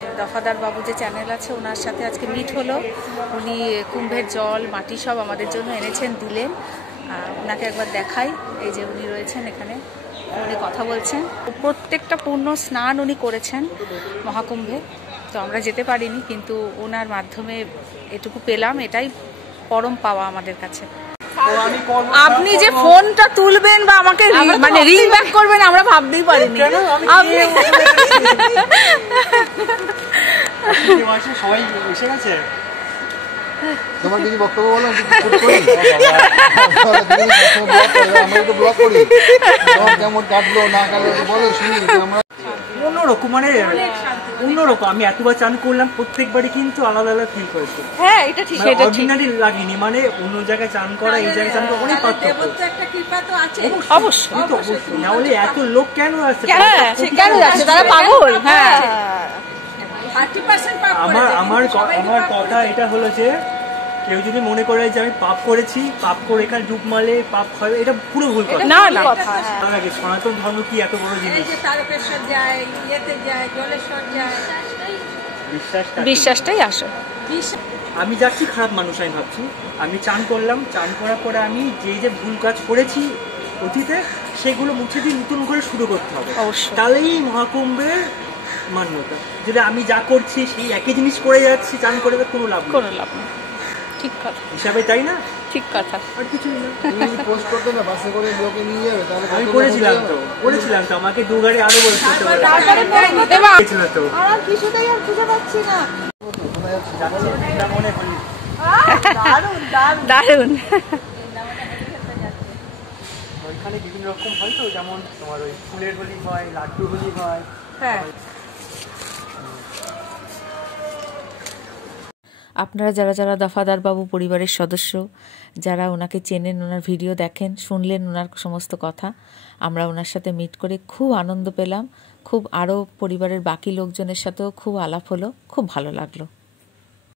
দফাদার বাবু যে চ্যানেল আছে ওনার সাথে আজকে মিট হলো। উনি কুম্ভের জল মাটি সব আমাদের জন্য এনেছেন, দিলেন। ওনাকে একবার দেখাই, এই যে উনি রয়েছেন এখানে, উনি কথা বলছেন। প্রত্যেকটা পূর্ণ স্নান উনি করেছেন মহাকুম্ভে, তো আমরা যেতে পারিনি, কিন্তু ওনার মাধ্যমে এটুকু পেলাম, এটাই পরম পাওয়া আমাদের কাছে। আপনি যে ফোনটা তুলবেন বা আমাকে মানে রিং ব্যাক করবেন আমরা ভাবতেই পারিনি। সবাই এসে গেছে, তোমার কিছু বক্তব্য বলো, কেমন কাটলো না কাটলো বলো, শুনি আমরা। অন্যরকম, মানে অন্যরকম। আমি এতবার চান করলাম, প্রত্যেকবারই কিন্তু আলাদা আলাদা ফিল করেছি। হ্যাঁ, এটা ঠিক, এটা অর্ডিনারি লাগেনি, মানে অন্য জায়গায় চান করা এই জায়গায় চান করা অনেক পার্থক্য। অবশ্যই তো, অবশ্যই, না হলে এত লোক কেন আসছে, কেন যাচ্ছে, তারা পাগল। হ্যাঁ, আমার কথা এটা হলো যে কেউ যদি মনে করে যে আমি পাপ করেছি, পাপ করে এখানে ডুব মারলে পাপ হয়, এটা পুরো ভুল কথা। না না, সনাতন ধর্ম কি এত বড় জিনিস, বিশ্বাসটাই আসল। আমি যাচ্ছি খারাপ মানুষ আমি ভাবছি, আমি চান করলাম, চান করার পরে আমি যে যে ভুল কাজ করেছি অতীতে সেগুলো মুছে দিয়ে নতুন করে শুরু করতে হবে, তাহলেই মহাকুম্ভের মান্যতা। যদি আমি যা করছি সেই একই জিনিস করে যাচ্ছি, চান করে কোনো লাভ নেই। ঠিক কথা হিসাবে, তাই না? ঠিক কথা। আর কিছুই না। তুমি পোস্ট করতে না, বাসে করে লোকে নিয়ে যাবে, তাহলে আমি করেছিলাম তো, আমাকে দু গাড়ি আরো বলতে তো আর কিছুতেই আর খুঁজে পাচ্ছি না। মনে হলি দারুণ। ওইখানে বিভিন্ন রকম হয় তো, যেমন তোমার ওই ফুলের হোলি হয়, লাড্ডু হোলি হয়। হ্যাঁ, আপনারা যারা যারা দফাদার বাবু পরিবারের সদস্য, যারা ওনাকে চেনেন, ওনার ভিডিও দেখেন, শুনলেন ওনার সমস্ত কথা, আমরা ওনার সাথে মিট করে খুব আনন্দ পেলাম। খুব আরও পরিবারের বাকি লোকজনের সাথেও খুব আলাপ হলো, খুব ভালো লাগলো।